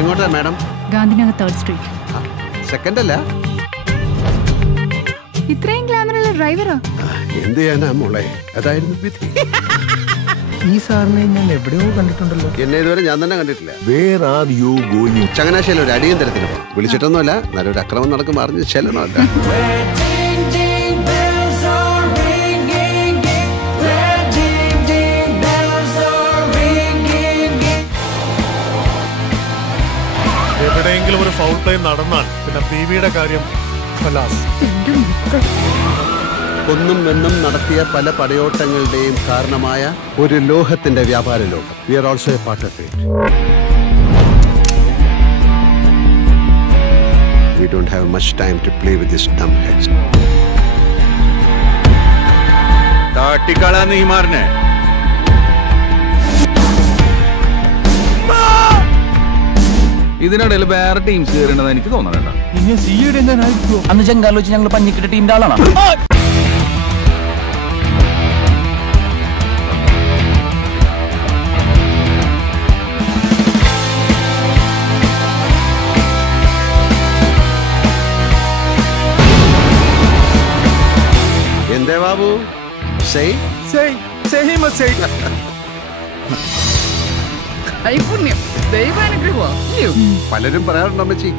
എങ്ങോട്ടാ madam? Gandhinagar 3rd street. Second അല്ല, ഇത്രയും ഗ്ലാമറുള്ള ഡ്രൈവറാ. എന്ത് ചെയ്യാനാ മോളെ, അതായിരുന്നു വിധി. ഈ സാറിനെ ഞാൻ എവിടെയോ കണ്ടിട്ടുണ്ടല്ലോ. എന്നെ ഇതുവരെ ഞാൻ തന്നെ കണ്ടിട്ടില്ല. Where are you going? ചങ്ങനാശ്ശേരിയിൽ ഒരു അടിയന്തരത്തിന് തരത്തിന് പോകും. വിളിച്ചിട്ടൊന്നുമല്ല, നല്ലൊരു അക്രമം നടക്കും അറിഞ്ഞ് ചെല്ലണമല്ല. എവിടെയെങ്കിലും ഒരു ഫൗൾ പ്ലേ നടന്നാൽ പിന്നെ പിവിയുടെ കാര്യം ഒന്നും വെന്നും നടത്തിയ പല പടയോട്ടങ്ങളുടെയും കാരണമായ ഒരു ലോഹത്തിന്റെ വ്യാപാര ലോകം. We are also a part of it. We don't have much time to play with these dumb heads. टिकाड़ा नहीं मारने. ഇതിനിടയിൽ വേറെ ടീംസ് കയറേണ്ടത് എനിക്ക് തോന്നണ. അന്ന് ചെങ്കാൽ വെച്ച് ഞങ്ങൾ പഞ്ഞിക്കിട്ട ടീമിന്റെ ആളാണ്. എന്തേ ബാബു? കൈപുണ്യം, ദൈവാനുഗ്രഹം. പലരും പറയാറുണ്ട് അമ്മച്ചി,